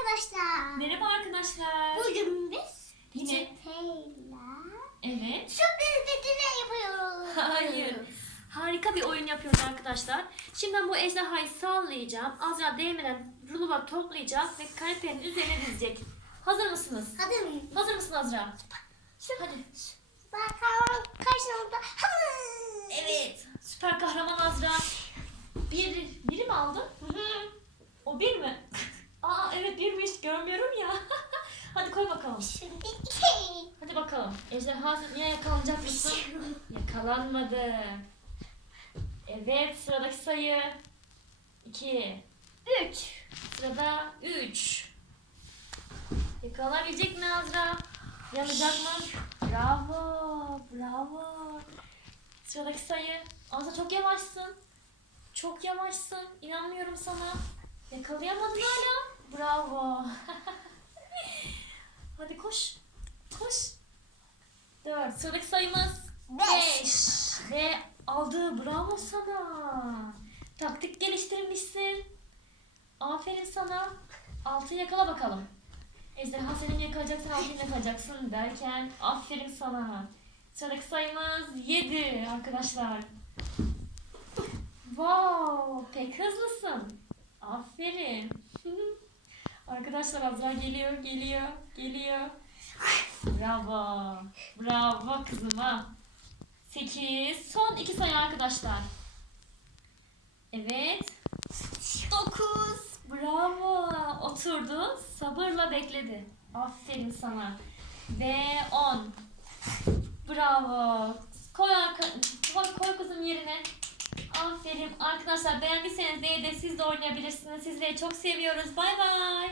arkadaşlar. Merhaba arkadaşlar. Bugün biz Yine peçeteyle evet. sürpriz bir deney yapıyoruz. Hayır. Harika bir oyun yapıyoruz arkadaşlar. Şimdi ben bu ejderhayı sallayacağım. Azra değmeden ruloba toplayacak ve kanepenin üzerine dizecek. Hazır mısınız? Mi? Hazır mısın Azra? Hadi. Bakalım karşımda. Evet. Süper kahraman Azra. Bir, biri mi aldın? O bir mi? Evet birmiş. Görmüyorum ya. Hadi koy bakalım. Şimdi. Hadi bakalım. Ejderha yine yakalanacak mısın? Yakalanmadı. Evet sıradaki sayı 2. 3. Sırada 3. Yakalanabilecek mi Azra? Yanacak mı? Bravo. Bravo. Sıradaki sayı. Azra çok yavaşsın. Çok yavaşsın. İnanmıyorum sana. Yakalayamadın hala. Bravo. Hadi koş. Koş. 4. Sıradaki sayımız Beş. 5. Ve aldı. Bravo sana. Taktik geliştirmişsin. Aferin sana. 6 yakala bakalım. Ejderha senin yakalayacaksın, altını yakalayacaksın derken aferin sana. Sıradaki sayımız 7 arkadaşlar. Wow, pek hızlısın. Aferin. Arkadaşlar Azra geliyor, geliyor, geliyor. Bravo. Bravo kızıma. 8. Son iki sayı arkadaşlar. Evet. 9. Bravo. Oturdu. Sabırla bekledi. Aferin sana. Ve 10. Bravo. Koy, koy kızım yerine. Aferin. Arkadaşlar beğendiyseniz de siz de oynayabilirsiniz. Sizleri çok seviyoruz. Bay bay.